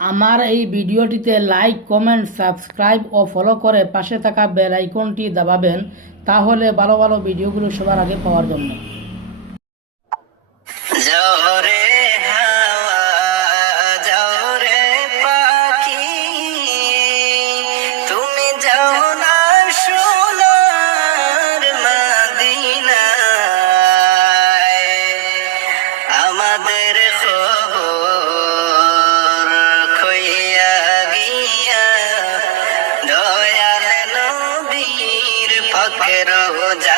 আমার এই ভিডিওটিতে লাইক, কমেন্ট, সাবস্ক্রাইব ও ফলো করে পাশে থাকা বেল আইকনটি দাবাবেন, তাহলে ভালো ভালো ভিডিওগুলো সবার আগে পাওয়ার জন্য। জোরে হাওয়া জোরে পাখি, তুমি যাও না সোনার মদিনায়, আমাদের খবর কইয়া গিয়া দয়াল নবীর পাকের রোজা